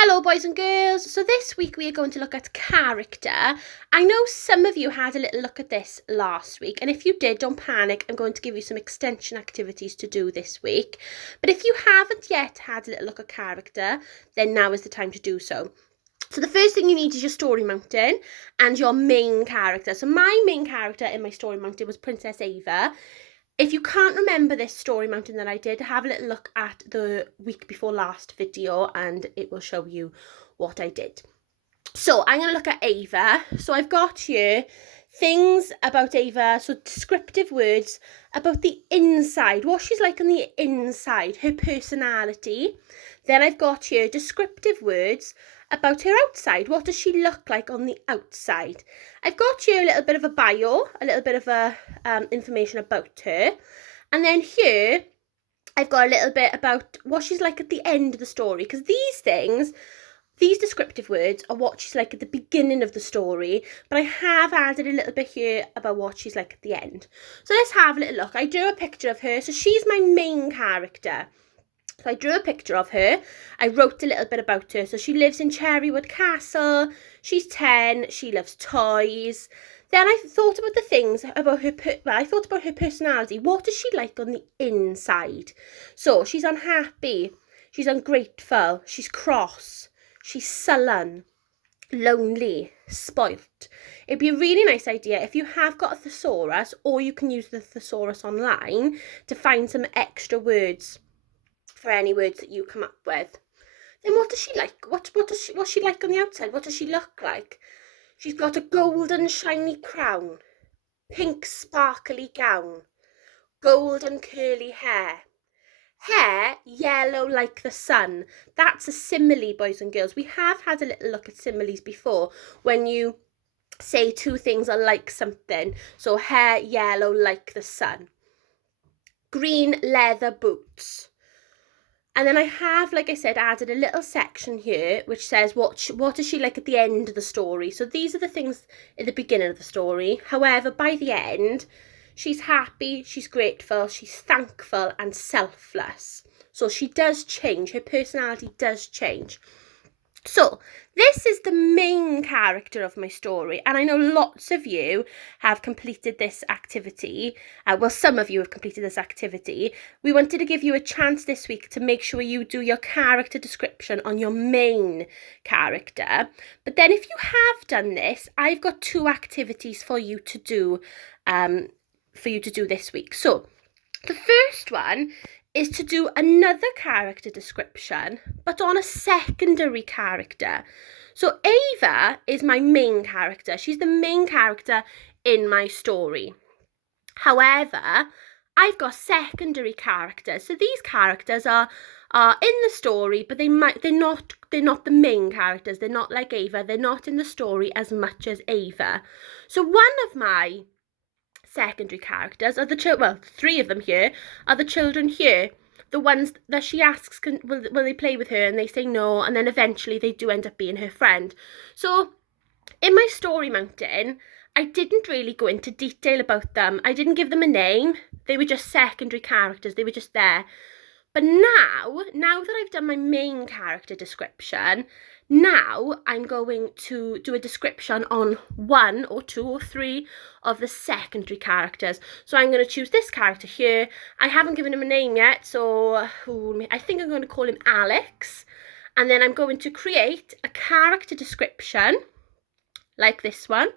Hello boys and girls, so this week we are going to look at character. I know some of you had a little look at this last week, and if you did, don't panic, I'm going to give you some extension activities to do this week. But if you haven't yet had a little look at character, then now is the time to do so. So the first thing you need is your story mountain and your main character. So my main character in my story mountain was Princess Ava. If you can't remember this story mountain that I did, have a little look at the week before last video and it will show you what I did. So I'm going to look at Ava. So I've got here things about Ava, so descriptive words about the inside, what she's like on the inside, her personality. Then I've got here descriptive words about her outside, what does she look like on the outside. I've got here a little bit of a bio, a little bit of information about her. And then here I've got a little bit about what she's like at the end of the story, because these descriptive words are what she's like at the beginning of the story, but I have added a little bit here about what she's like at the end. So let's have a little look. I drew a picture of her, so she's my main character. So I drew a picture of her. I wrote a little bit about her. So she lives in Cherrywood Castle. She's 10. She loves toys. Then I thought about the things about her, I thought about her personality. What is she like on the inside? So she's unhappy. She's ungrateful. She's cross. She's sullen, lonely, spoilt. It'd be a really nice idea if you have got a thesaurus, or you can use the thesaurus online to find some extra words for any words that you come up with. Then what does she like? What's she like on the outside? What does she look like? She's got a golden shiny crown, pink sparkly gown, golden curly hair yellow like the sun. That's a simile, boys and girls. We have had a little look at similes before, when you say two things are like something. So hair yellow like the sun. Green leather boots. And then I have, like I said, added a little section here which says what is she like at the end of the story. So these are the things at the beginning of the story. However, by the end, she's happy, she's grateful, she's thankful and selfless. So she does change, her personality does change. So this is the main character of my story, and I know lots of you have completed this activity. Well, some of you have completed this activity. We wanted to give you a chance this week to make sure you do your character description on your main character. But then if you have done this, I've got two activities for you to do this week. So the first one is to do another character description, but on a secondary character. So Ava is my main character. She's the main character in my story. However, I've got secondary characters. So these characters are in the story, but they're not the main characters. They're not like Ava. They're not in the story as much as Ava. So one of my secondary characters are three of them here are the children here, the ones that she asks will they play with her, and they say no, and then eventually they do end up being her friend. So in my story mountain, I didn't really go into detail about them. I didn't give them a name. They were just secondary characters. They were just there. But now that I've done my main character description, now I'm going to do a description on one or two or three of the secondary characters. So I'm going to choose this character here. I haven't given him a name yet, so I think I'm going to call him Alex. And then I'm going to create a character description like this one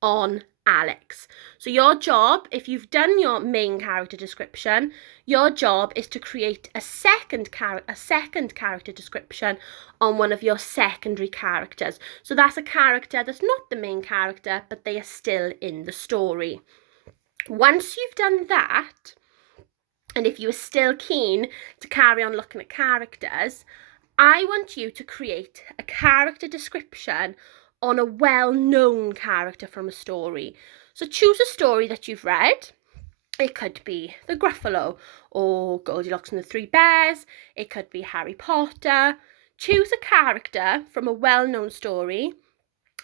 on Alex. So your job, if you've done your main character description, your job is to create a second character description on one of your secondary characters. So that's a character that's not the main character, but they are still in the story. Once you've done that, and if you are still keen to carry on looking at characters, I want you to create a character description on a well-known character from a story. So choose a story that you've read. It could be The Gruffalo or Goldilocks and the Three Bears. It could be Harry Potter. Choose a character from a well-known story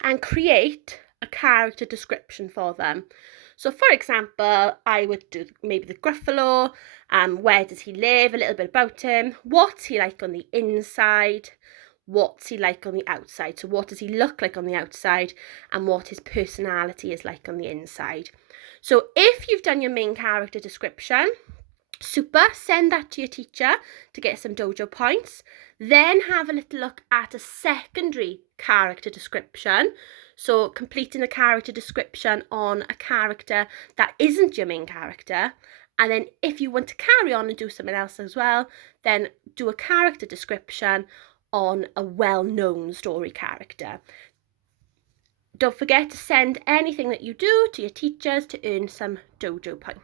and create a character description for them. So for example, I would do maybe The Gruffalo. Where does he live? A little bit about him. What's he like on the inside? what's he like on the outside. So what does he look like on the outside, and what his personality is like on the inside. So if you've done your main character description, super, send that to your teacher to get some dojo points. Then have a little look at a secondary character description. So completing a character description on a character that isn't your main character. And then if you want to carry on and do something else as well, then do a character description on a well-known story character. Don't forget to send anything that you do to your teachers to earn some dojo points.